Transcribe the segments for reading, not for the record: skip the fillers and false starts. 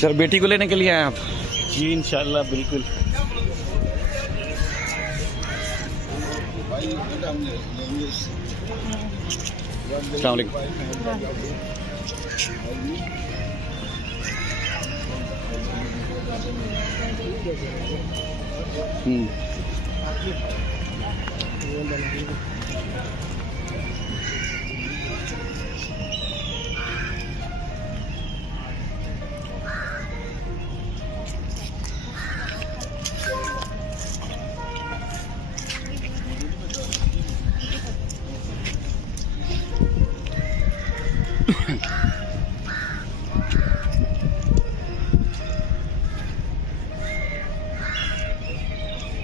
Sir बेटी को लेने के लिए आए आप? जी इंशाल्लाह बिल्कुल। अस्सलाम वालेकुम।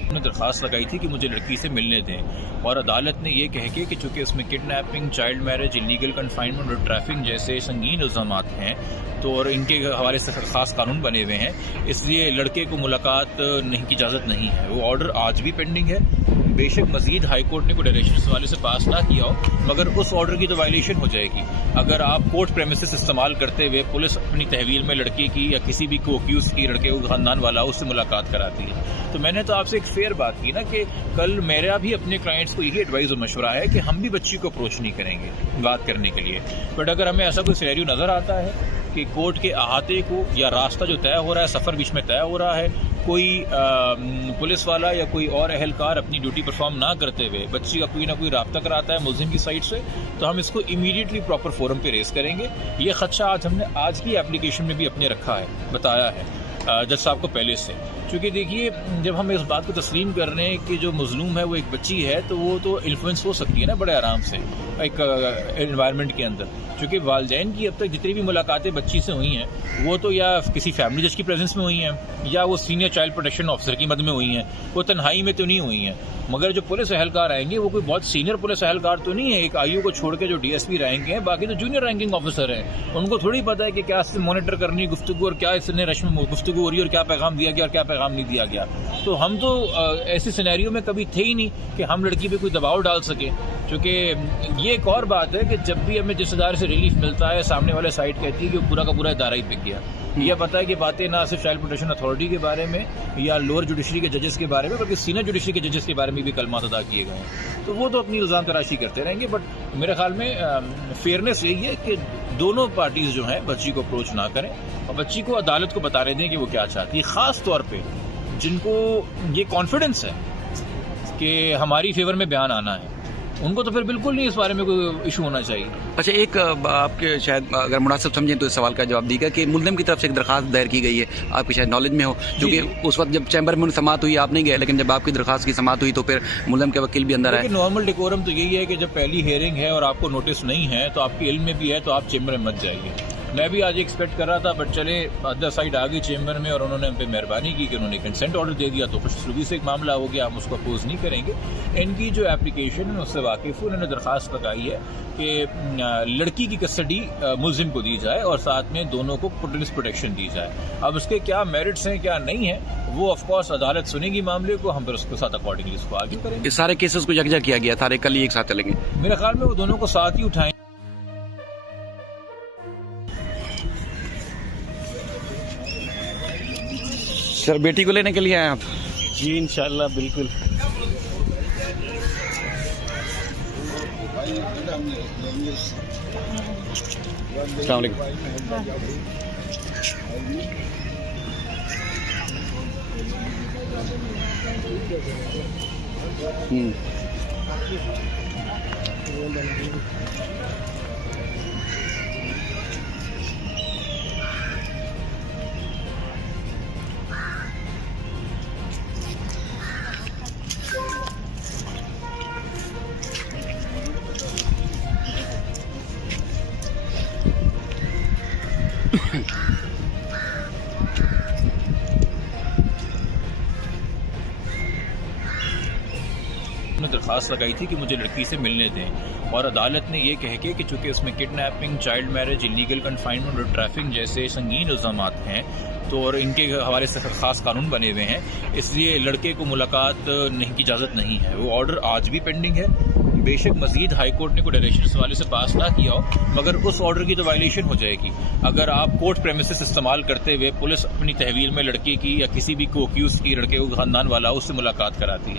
ने दरख्वास्त लगाई थी कि मुझे लड़की से मिलने दें और अदालत ने यह कह के कि चूँकि उसमें kidnapping, child marriage, illegal confinement और ट्रैफिकिंग जैसे संगीन इल्ज़ामात हैं तो और इनके हवाले से ख़ास कानून बने हुए हैं, इसलिए लड़के को मुलाकात नहीं की इजाज़त नहीं है। वो ऑर्डर आज भी पेंडिंग है। बेशक मजीद हाई कोर्ट ने कोई डायरेक्शन इस हवाले से पास ना किया हो, मगर उस ऑर्डर की तो वायलेशन हो जाएगी अगर आप कोर्ट प्रेमिसेस इस्तेमाल करते हुए पुलिस अपनी तहवील में लड़के की या किसी भी को अक्यूज की लड़के को खानदान वाला उससे मुलाकात कराती है। तो मैंने तो आपसे एक फेयर बात की ना कि कल मेरा भी अपने क्लाइंट्स को यही एडवाइस और मशवरा है कि हम भी बच्ची को अप्रोच नहीं करेंगे बात करने के लिए। बट अगर हमें ऐसा कोई सिनेरियो नज़र आता है कि कोर्ट के अहाते को या रास्ता जो तय हो रहा है, सफ़र बीच में तय हो रहा है, कोई पुलिस वाला या कोई और अहलकार अपनी ड्यूटी परफॉर्म ना करते हुए बच्ची का कोई ना कोई राब्ता कराता है मुल्ज़िम की साइड से, तो हम इसको इमीडिएटली प्रॉपर फोरम पे रेस करेंगे। ये खदशा आज की एप्लीकेशन में भी अपने रखा है, बताया है जज साहब को पहले से। क्योंकि देखिए, जब हम इस बात को तस्लीम कर रहे हैं कि जो मजलूम है वो एक बच्ची है, तो वो तो इन्फ्लुएंस हो सकती है ना बड़े आराम से एक एनवायरनमेंट के अंदर। क्योंकि वालिदैन की अब तक जितनी भी मुलाकातें बच्ची से हुई हैं वो तो या किसी फैमिली जज की प्रेजेंस में हुई हैं या वो सीनियर चाइल्ड प्रोटेक्शन ऑफिसर की मद में हुई हैं, वो तन्हाई में तो नहीं हुई हैं। मगर जो पुलिस अहलकार आएंगे वो कोई बहुत सीनियर पुलिस अहलकार तो नहीं है, एक आईयू को छोड़ के जो डीएसपी रैंक हैं, बाकी तो जूनियर रैंकिंग ऑफिसर हैं। उनको थोड़ी पता है कि क्या इससे मॉनिटर करनी है गुफ्तगू और क्या इसने रश में गुफ्तगू हो रही है और क्या पैगाम दिया गया और क्या पैगाम नहीं दिया गया। तो हम तो ऐसे सिनेरियो में कभी थे ही नहीं कि हम लड़की पे कोई दबाव डाल सके। क्योंकि ये एक और बात है कि जब भी हमें जिस इदारे से रिलीफ मिलता है, सामने वाले साइड कहती है कि पूरा का पूरा इदारा ही पिक गया। यह पता है कि बातें ना सिर्फ चाइल्ड प्रोटेक्शन अथॉरिटी के बारे में या लोअर जुडिशरी के जजेस के बारे में, बल्कि सीनियर जुडिशरी के जजेस के बारे में भी कलमात अदा किए गए हैं। तो वो तो अपनी इल्ज़ाम तराशी करते रहेंगे। बट मेरे ख्याल में फेयरनेस यही है कि दोनों पार्टीज जो हैं बच्ची को अप्रोच ना करें और बच्ची को अदालत को बताने दें कि वो क्या चाहती है। ख़ास तौर पर जिनको ये कॉन्फिडेंस है कि हमारी फेवर में बयान आना है, उनको तो फिर बिल्कुल नहीं इस बारे में कोई इशू होना चाहिए। अच्छा, एक आपके शायद अगर मुनासिब समझें तो इस सवाल का जवाब दीजिएगा कि मुल्ज़िम की तरफ से एक दरखास्त दायर की गई है, आपकी शायद नॉलेज में हो, क्योंकि उस वक्त जब चैम्बर में समात हुई आप नहीं गए, लेकिन जब आपकी दरखास्त की समात हुई तो फिर मुल्ज़िम के वकील भी अंदर आए। नॉर्मल डिकोरम तो यही है कि जब पहली हियरिंग है और आपको नोटिस नहीं है तो आपके इल्म में भी है तो आप चैम्बर में मत जाइए। मैं भी आज एक्सपेक्ट कर रहा था, बट चले अदर साइड आ गई चैम्बर में और उन्होंने हम पे मेहरबानी की कि उन्होंने कंसेंट ऑर्डर दे दिया, तो खुशसलूकी से एक मामला हो गया, हम उसको अपोज नहीं करेंगे। इनकी जो एप्लीकेशन है उससे वाकिफ हूँ, उन्होंने दरख्वास्त लगाई है कि लड़की की कस्टडी मुल्ज़िम को दी जाए और साथ में दोनों को पुलिस प्रोटेक्शन दी जाए। अब उसके क्या मेरिट्स हैं क्या नहीं है वो ऑफकोर्स अदालत सुनेगी मामले को, हम फिर उसके साथ अकॉर्डिंगली उसको आगे करेंगे। सारे केसेस को यकजा किया गया, सारे कल ही एक साथ चलेंगे। मेरे ख्याल में वो दोनों को साथ ही उठाएंगे। सर बेटी को लेने के लिए आए आप? जी इंशाल्लाह बिल्कुल। अस्सलाम वालेकुम। दरख्वास्त लगाई थी कि मुझे लड़की से मिलने दें, और अदालत ने ये कह के कि चूँकि उसमें kidnapping, child marriage, illegal confinement और ट्रैफिकिंग जैसे संगीन इल्ज़ामात हैं, तो और इनके हवाले से ख़ास कानून बने हुए हैं, इसलिए लड़के को मुलाकात नहीं की इजाज़त नहीं है। वो ऑर्डर आज भी पेंडिंग है। बेशक मज़ीद हाई कोर्ट ने कोई डायरेक्शन इस हवाले से पास ना किया हो, मगर उस ऑर्डर की तो वायलेशन हो जाएगी अगर आप कोर्ट प्रेमिसेस इस्तेमाल करते हुए पुलिस अपनी तहवील में लड़के की या किसी भी को अक्यूज़ की लड़के को खानदान वाला उससे मुलाकात कराती है।